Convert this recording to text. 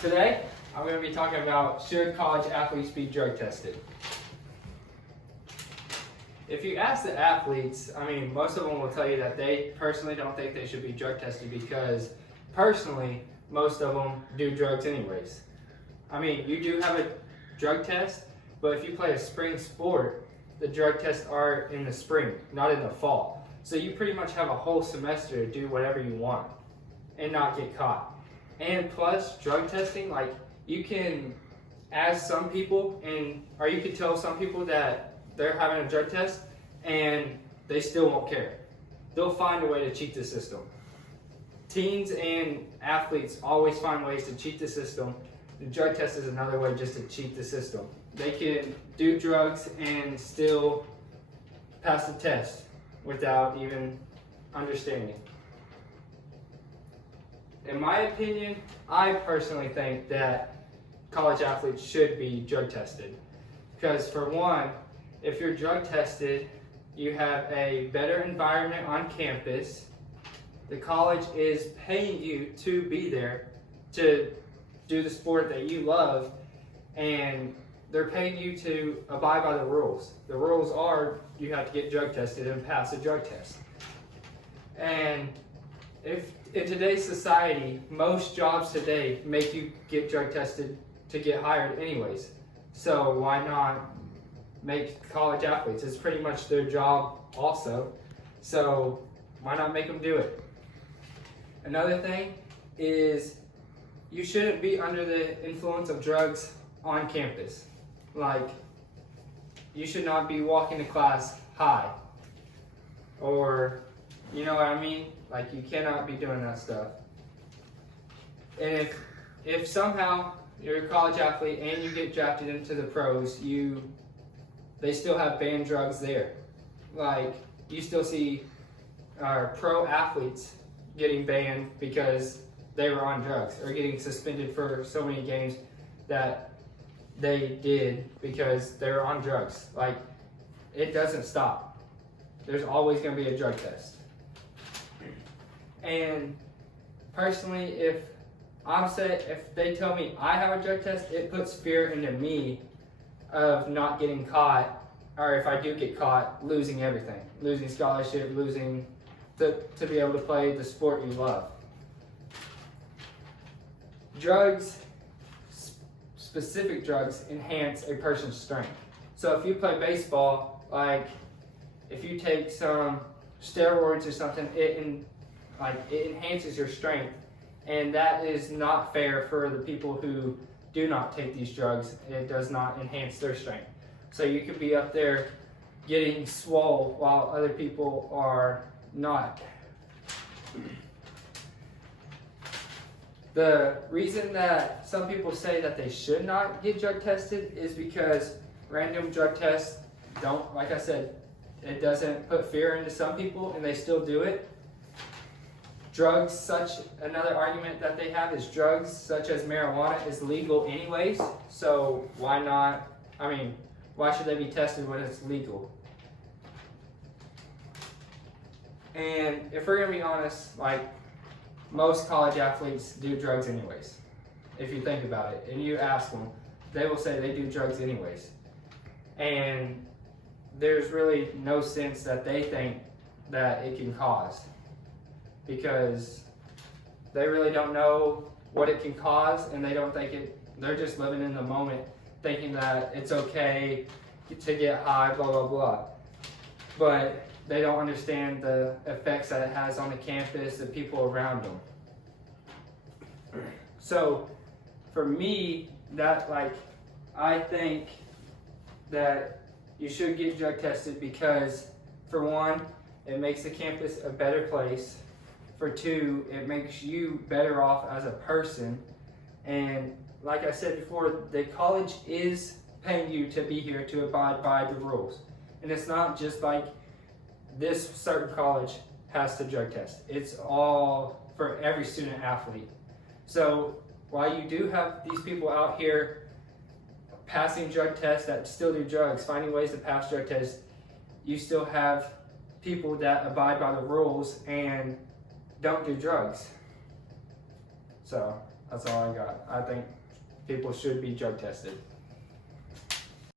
Today, I'm going to be talking about should college athletes be drug tested? If you ask the athletes, most of them will tell you that they personally don't think they should be drug tested because personally, most of them do drugs anyways. You do have a drug test, but if you play a spring sport, the drug tests are in the spring, not in the fall. So you pretty much have a whole semester to do whatever you want and not get caught. And plus, drug testing, you can ask some people, or you can tell some people that they're having a drug test and they still won't care. They'll find a way to cheat the system. Teens and athletes always find ways to cheat the system. The drug test is another way just to cheat the system. They can do drugs and still pass the test without even understanding. In my opinion, I personally think that college athletes should be drug tested. Because for one, if you're drug tested, you have a better environment on campus. The college is paying you to be there to do the sport that you love, and they're paying you to abide by the rules. The rules are you have to get drug tested and pass a drug test. And if in today's society, most jobs today make you get drug tested to get hired anyways. So why not make college athletes? It's pretty much their job also. So why not make them do it? Another thing is you shouldn't be under the influence of drugs on campus. You should not be walking to class high. Or, you know what I mean? You cannot be doing that stuff. And if somehow you're a college athlete and you get drafted into the pros, they still have banned drugs there. You still see pro athletes getting banned because they were on drugs, or getting suspended for so many games that they did because they were on drugs. It doesn't stop. There's always going to be a drug test. And personally, if they tell me I have a drug test, it puts fear into me of not getting caught, or if I do get caught, losing everything, losing scholarship, losing to be able to play the sport you love. Drugs, specific drugs, enhance a person's strength. So if you play baseball, if you take some steroids or something, it enhances your strength, and that is not fair for the people who do not take these drugs. It does not enhance their strength. So you could be up there getting swole while other people are not. The reason that some people say that they should not get drug tested is because random drug tests don't, like I said, it doesn't put fear into some people and they still do it. Another argument that they have is drugs such as marijuana is legal anyways, so why not, why should they be tested when it's legal? And if we're going to be honest, most college athletes do drugs anyways. If you think about it, and you ask them, they will say they do drugs anyways. And there's really no sense that they think that it can cause, because they really don't know what it can cause, and they don't think they're just living in the moment thinking that it's okay to get high, blah, blah, blah. But they don't understand the effects that it has on the campus, the people around them. So for me, I think that you should get drug tested because, for one, it makes the campus a better place. For two, it makes you better off as a person. And like I said before, the college is paying you to be here to abide by the rules. And it's not just this certain college has to drug test. It's all for every student athlete. So while you do have these people out here passing drug tests that still do drugs, finding ways to pass drug tests, you still have people that abide by the rules and don't do drugs. So that's all I got. I think people should be drug tested.